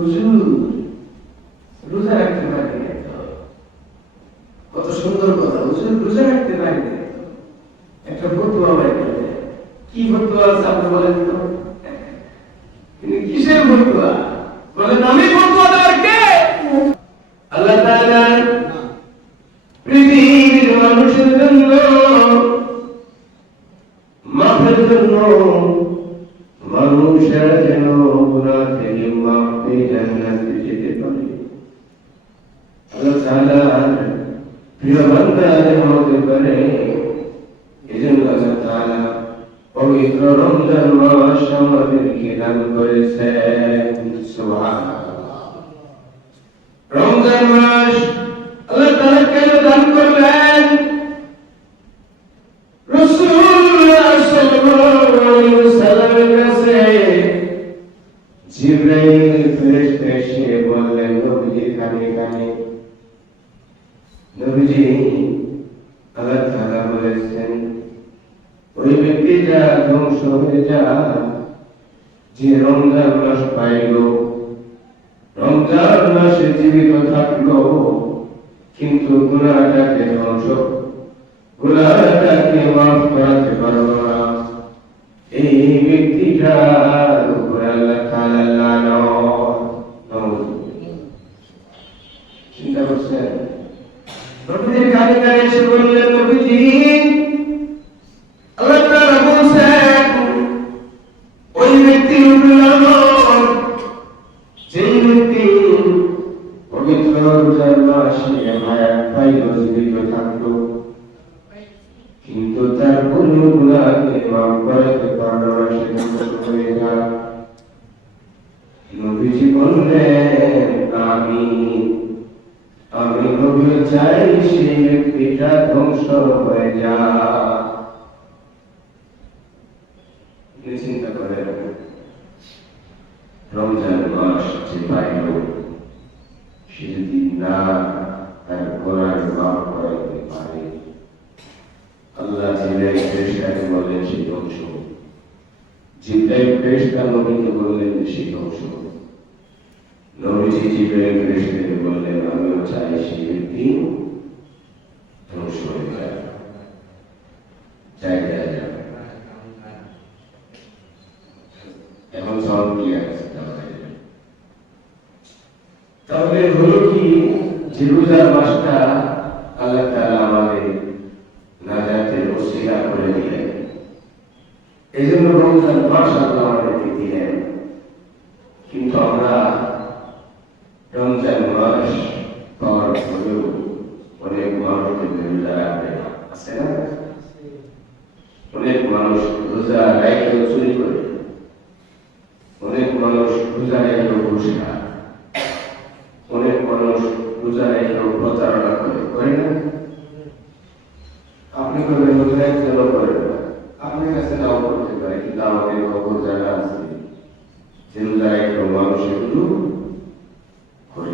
হুজুর রোজা রাখতে পারি কত সুন্দর কথা হুজুর রোজা রাখতে পারি একটা। ফতুয়া কি ফতুয়া আছে বলেন তো? কিসের ফতুয়া? বলেন প্রিয় বান্দা যেন হতে পারে এজন্য আল্লাহ তাআলা পবিত্র রমজান মাস আমাদেরকে দান করেছেন সুবহানাল্লাহ রমজান মাস আল্লাহ তাআলা কেন দান করলেন ওই ব্যক্তিটা ধ্বংস হয়ে যা যে রমজান মাস পাইল, রমজান মাসে জীবিত থাকল, কিন্তু গুনাহটাকে ধ্বংস, গুনাহটাকে মাফ করাতে পারল না। এই ব্যক্তিটার উপরে আল্লাহ তাআলা চিন্তা করছেন? নবীজির কানে কানে এসে বললেন, নবীজি না তার গোড়ার মাফ করাইতে পারে আল্লাহ জিব্রাইল ফেরেশতাকে বললেন সেই ধ্বংস। জিব্রাইল ফেরেশতা নবীকে বললেন সেই ধ্বংস। নবীজি জিব্রাইল ফেরেশতাকে বললেন, আমিও চাই সেই ব্যক্তি ধ্বংস হয়ে যায়। জায়গায় যাবে এখন সব ক্লিয়ার আছে তাহলে তাহলে হলো কি যে রোজার মাসটা আল্লাহ তাআলা আমাদের নাজাতের অস্বীকার করে দিলেন। এই জন্য রমজান মাস আল্লাহ আমাদেরকে দিলেন। কিন্তু আমরা রমজান মাস পাওয়ার পরেও অনেক মানুষকে রোজা রাখবে না। আছে না অনেক মানুষ রোজা রাখলেও চুরি করে অনেক মানুষ রোজা রেখেও ঘুষ খায় অনেক মানুষ রোজা রেখেও প্রতারণা করে করে না আপনি করবেন রোজা কেন করেন না আপনার কাছে নাও করতে পারে কিন্তু আমাদের খবর জানা আছে যে রোজা রেখেও মানুষ এগুলো করে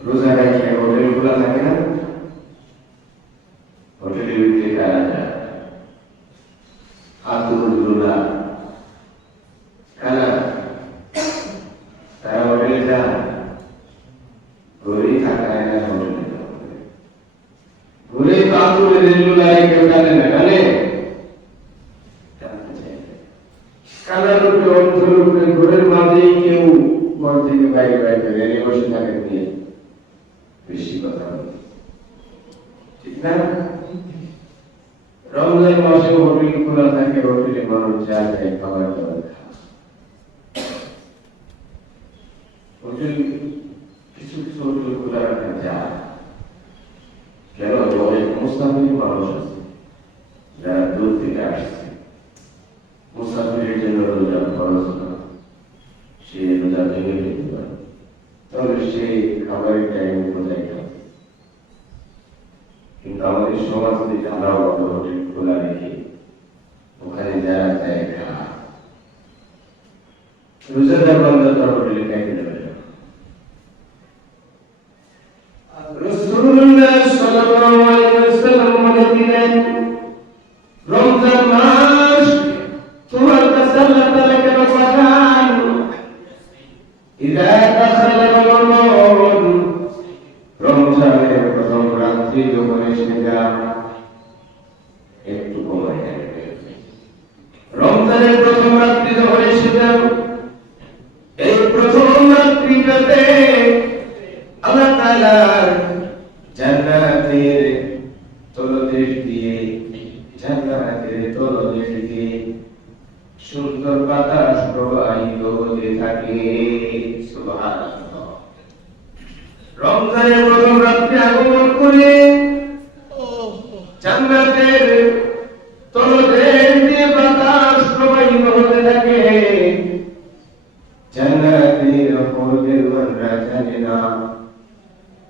রোজা রেখে হোটেল খোলা থাকে না হোটেলের ভিতরে কারা যায় আতুরুল্লাহ কারা তারা হোটেলে যান ঘুরেই থাকায় না হোটেলে ঘুরে বাথরুমে রেলগুলাই কেউ জানে না জানে জানতে চায় না। কানার উপরে অর্থের উপরে ঘরের মাঝেই কেউ থেকে বাইরে বাইরে বেরিয়ে বসে থাকেন নিয়ে বেশি কথা। ঠিক না? রমজান মাসে হোটেল খোলা থাকে হোটেলে মানুষ যা যায় খাবার দাবার হোটেল কিছু মানুষ জন্য রোজা খরচ সে রোজা ভেঙে ফেলতে পারে। তাহলে সেই খাবারের টাইম কোথায় খাবে কিন্তু আমাদের সমাজ থেকে আমরা বন্ধ হোটেল খোলা রেখে ওখানে যারা যায় খা রোজাদার বন্ধ হোটেলে খাইতে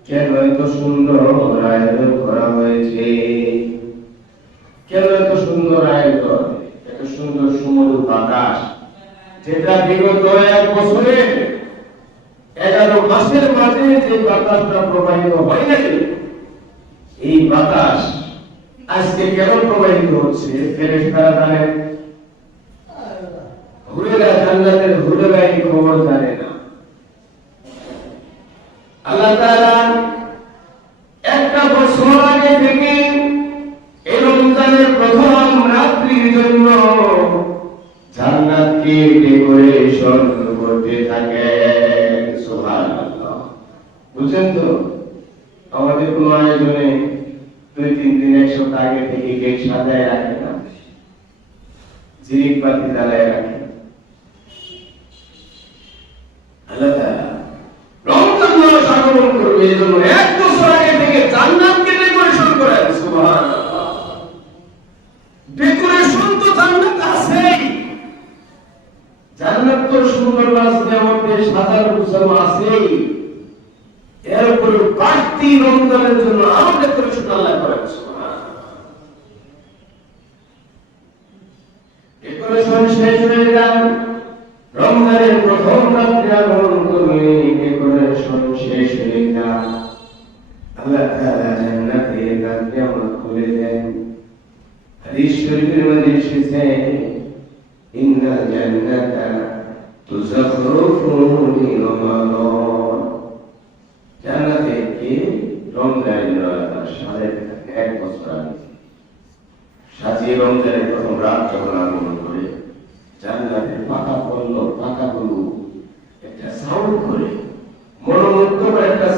কেন এত সুন্দর আয়োজন করা হয়েছে। কেন এত সুন্দর আয়োজন এত সুন্দর সুমধুর বাতাস, যেটা বিগত এক বছরে এগারো মাসের মাঝে যে বাতাসটা প্রবাহিত হয় এই বাতাস আজকে কেন প্রবাহিত হচ্ছে? হুরেরা জান্নাতের হুরেরা এই খবর জানে না আল্লাহ তাআলা একটা বছর আগে থেকে এই রমজানের প্রথম রাত্রির জন্য জান্নাতকে ডেকোরেশন করতে থাকে সুবহানাল্লাহ বুঝছেন তো আমাদের কোনো আয়োজনে দুই তিন দিন এক সপ্তাহ আগে থেকে কেক সাজায় রাখে না জিরিক বাতি জ্বালায় রাখে আল্লাহ তাআলা রমজান মাস আগমন করবে এই জন্য এক বছর আগে থেকে জান্নাতকে ডেকোরেশন করে সুবহানাল্লাহ ডেকোরেশন তো জান্নাত আছেই জান্নাত তো সুন্দর নাচ সাজার গুছানো আছেই। এর উপরে বাড়তি রমজানের জন্য আরও ডেকোরেশন আল্লাহ করেন ডেকোরেশন শেষ হয়ে মধ্যে এসেছে ইন্না জান্নাতা তুযাখরুফু লিরমাদান জান্নাতে কি রমজানের রাত এক বছর সাজিয়ে রমজানের রাত করে, জান্নাতের পাকা পাকাগুলো একটা সাউন্ড করে। একটা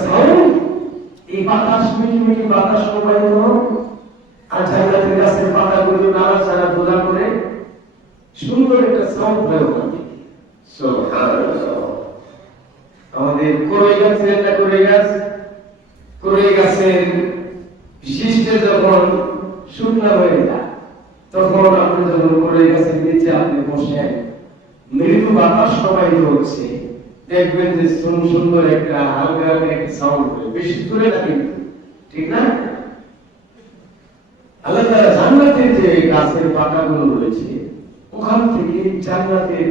এই বাতাস মিটি মিটি বাতাস প্রবাহিত আর জান্নাতের করে সুন্দর একটা সাউন্ড হয় ওখানে আমাদের কড়ই গাছের একটা কড়ই গাছ কড়ই গাছের বিশিষ্টে যখন শুকনা হয়ে যায়, তখন আপনি যখন কড়ই গাছের নিচে আপনি বসেন, মৃদু বাতাস প্রবাহিত হচ্ছে। দেখবেন যে সুন্দর একটা, হালকা হালকা একটা সাউন্ড করে বেশি দূরে না কিন্তু, ঠিক না? আল্লাহ তাআলা জান্নাতের যে গাছের পাতাগুলো রয়েছে, ওখান থেকে জান্নাতের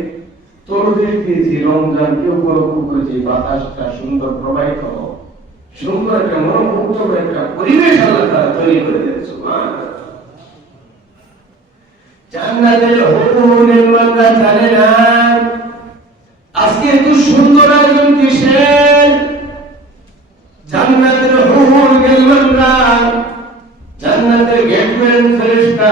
তরুদের দিয়ে যে রমজানকে উপলক্ষ করে যে বাতাসটা সুন্দর প্রবাহিত সুন্দর একটা মনোমুগ্ধকর একটা পরিবেশ আল্লাহ তাআলা তৈরি করে সুবহানাল্লাহ। জান্নাতের হুকুমের মানরা জানে না। আজকে এত সুন্দর আয়োজন কিসের? জান্নাতের হুকুম গেলমানরা জান্নাতের গেটম্যান ফেরেশতা।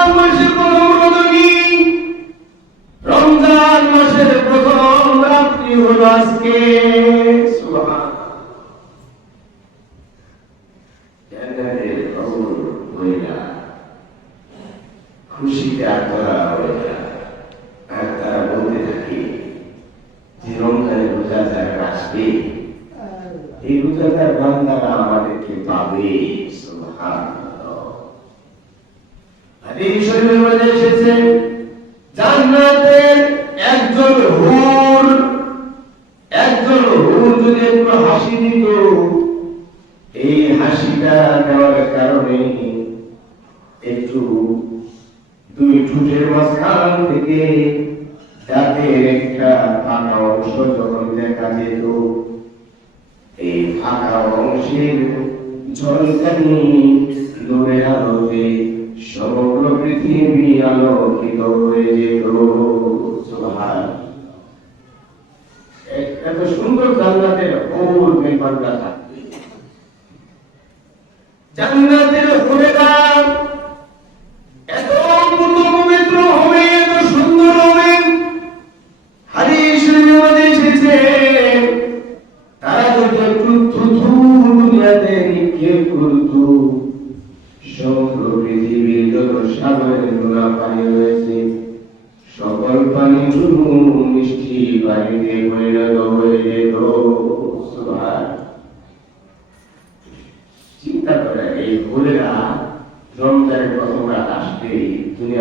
যদি একটু হাসি দিত, এই হাসিটা দেওয়ার কারণে একটু দুই ঠোঁটের মাঝখান থেকে দাঁতের একটা ফাঁকা অংশ যখন দেখা যেত ফাঁকা অংশের ঝলকানি নূরের আলোতে সমগ্র পৃথিবী আলোকিত হয়ে যেত। সুন্দর জান্নাতের অমূল মেহমানরা জান্নাতের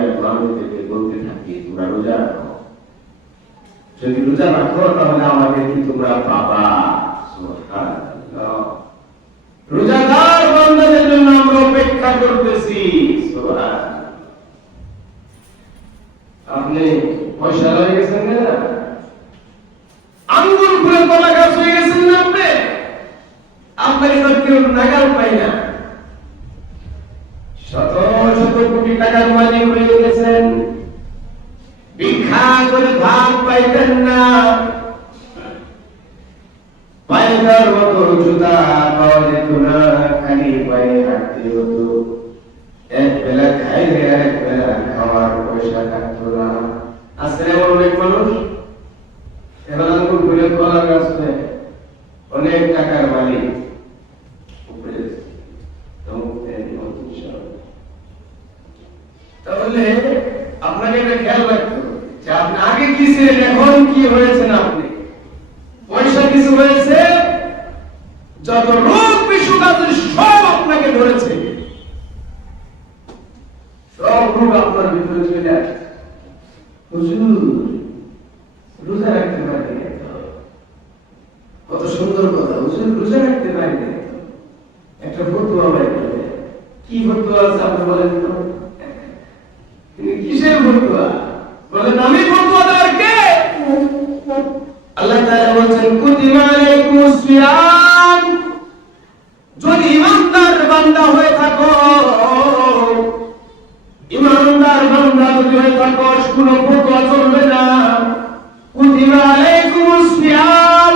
দুনিয়ার মানুষদেরকে বলতে থাকি, তোমরা রোজা রাখো। যদি রোজা রাখো, তাহলে আমাদের কি তোমরা পাবা রোজাদার বান্দাদের জন্য আমরা অপেক্ষা করতেছি। আপনি পয়সা হয়ে গেছেন না? আঙ্গুল খুলে কলা গাছ হয়ে গেছেন না আপনি? আপনাকে তো কেউ নাগাল পাই না। শত শত কোটি টাকার মালিক হয়ে গেছেন। ভিক্ষা করে ভাগ পাইতেন না। পায়দার মতো জুতা পাওয়া যেত না খালি পায়ে হাঁটতে হতো। এক বেলা খাইলে এক বেলা খাওয়ার পয়সা থাকতো না। আসলে এমন অনেক মানুষ। এবার করে কলা গাছ অনেক টাকার মালিক উপরে তমুক দেন, তমুক সব। তাহলে আপনাকে একটা খেয়াল রাখতে হবে যে আপনি আগে কি ছিলেন এখন কি হয়েছেন আপনি পয়সা কিছু হয়েছে যত রোগ সব আপনাকে ধরেছে। সব রোগ আপনার ভিতরে চলে হুজুর, রোজা রাখতে কত সুন্দর কথা, হুজুর, রোজা রাখতে একটা ফতুয়া কি ফতুয়া আছে আপনি বলেন তো? কিসের ফতুয়া? বলেন, আমি ফতুয়া দেওয়ার কে? আল্লাহ তাআলা বলছেন, কুতিবা আলাইকুমুস সিয়াম। বান্দা হয়ে থাকো। ইমানদার বান্দা যদি হয়ে থাকো কোনো ফতোয়া চলবে না। কুতিবা আলাইকুমুস সিয়াম।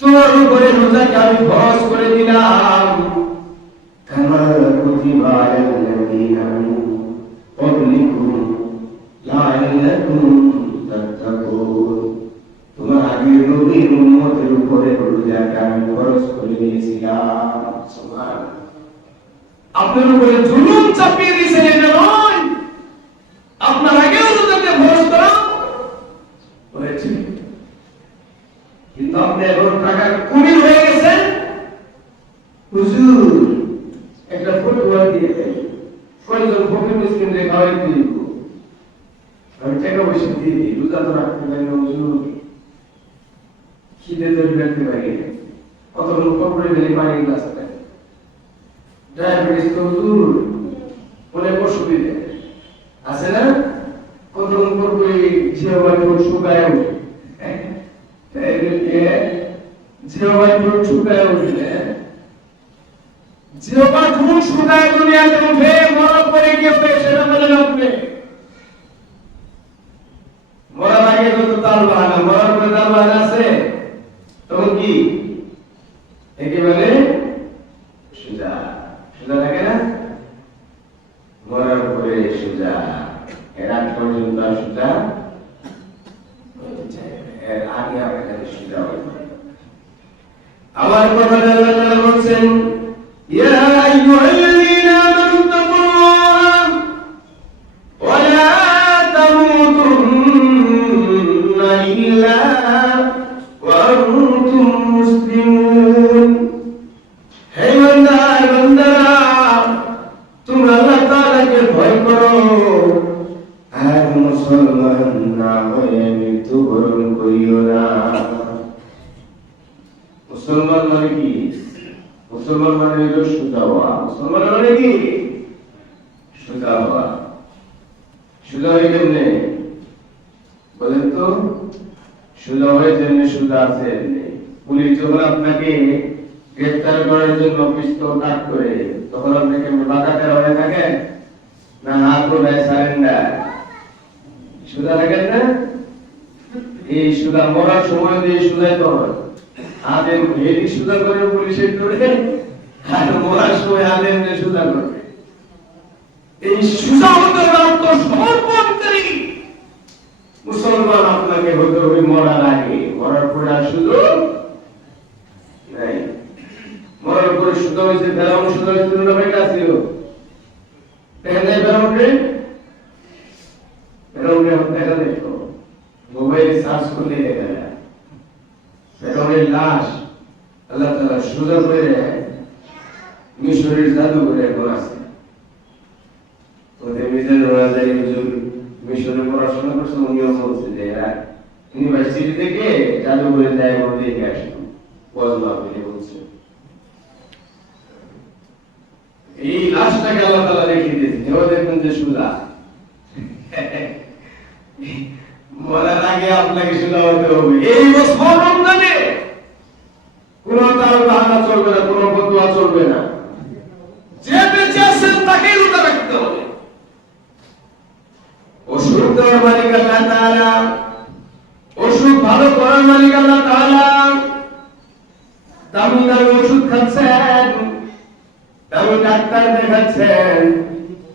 তোমার উপরে রোজাকে আমি ফরজ করে দিলাম। তোমার আগের নবীর উম্মতের উপরে রোজাকে আমি ফরজ করে দিয়েছিলাম। আপনার উপরে জুলুম চাপিয়ে দিয়েছেন এই নয় আপনার আগেও রোজাকে ফরজ করা হয়েছে কিন্তু আপনি এখন টাকার কুমির হয়ে গেছেন হুজুর একটা ফটোয়া দিয়ে দেয় প্রয়োজন ফকির মিসকিনদের খাওয়াই দিয়ে দিব আমি টাকা পয়সা দিয়ে দিই রোজা তো রাখতে পারি না হুজুর খিদে তৈরি রাখতে পারি না কত লোক কপড়ে গেলে পানি গ্লাস দেয় ডায়াবেটিস তো হুজুর অনেক অসুবিধে আছে না কত লোক করবে জিহ্বা ঠোঁট শুকায় ওঠে জিহ্বা ঠোঁট শুকায় উঠলে, জিহ্বা ঠোঁট শুকায় দুনিয়াতে উঠে মরা করে গিয়ে সেটা বলেন আপনি முறையில் সুদা হয়ে কেমনে বলেন তো এমনি পুলিশ যখন আপনাকে গ্রেফতার করার জন্য পিস্তল করে না হাত গোলায় না। এই সুদা মরার সময় দিয়ে সুদাই তো হয়। সুদা করে পুলিশের ধরে, আর মরার সময় হাতে এমনি সুদা করবে এই সুদা রক্ত হবে আত্মসমর্পণকারী। মুসলমান আপনাকে হতে হবে মরার আগে। মরার পরে আর মরার পরে সুযোগ হয়েছে ফেরাউন সুযোগ হয়েছিল না ছিল দেখা যায় ফেরাউনকে ফেরাউনকে এখন দেখা দেখো মোবাইলে সার্চ করলে দেখা যায় ফেরাউনের লাশ আল্লাহ তালা সুযোগ করে মিশরের জাদুঘরে এখন আছে ওদের মিজান রাজাই হুজুর মিশরে পড়াশোনা করছে উনিও বলছে যে এরা ইউনিভার্সিটি থেকে জাদুঘরে যায় এবং দেখে আসলো বজমা ফিরে বলছে এই লাশটাকে আল্লাহ তালা রেখে দিয়েছেন। এবার দেখবেন যে সুদা মরার আগে আপনাকে সুদা হতে হবে। এই বছর রমজানে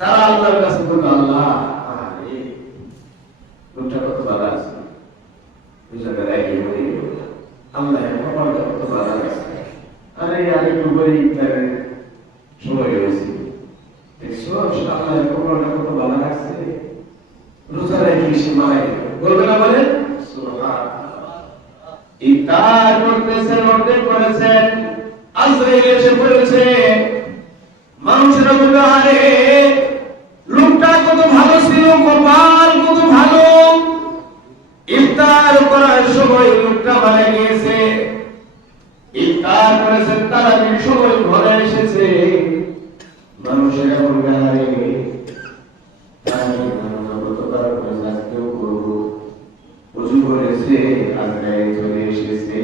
তারা আল্লাহর কাছে বলবে আল্লাহ লোকটা কত ভালো আছে। আল্লাহ কপালটা কত ভালো আছে আরে আরেকটু করে ইফতারের সময় হয়েছে দেখছ আল্লাহ কপালটা কত ভালো লাগছে রোজা রেখে সে মারা গেল বলবে না বলে ইফতার করতেছেন অর্ধেক করেছেন আজরাইল এসে পড়েছে মানুষেরা বলবে আরে লোকটা কত ভালো ছিল কপাল কত ভালো ইফতার করার সময় লোকটা মারা গিয়েছে ইফতার করেছেন তারা বিষয় ঘরে এসেছে। মানুষের এমন উজু করেছে এসেছে।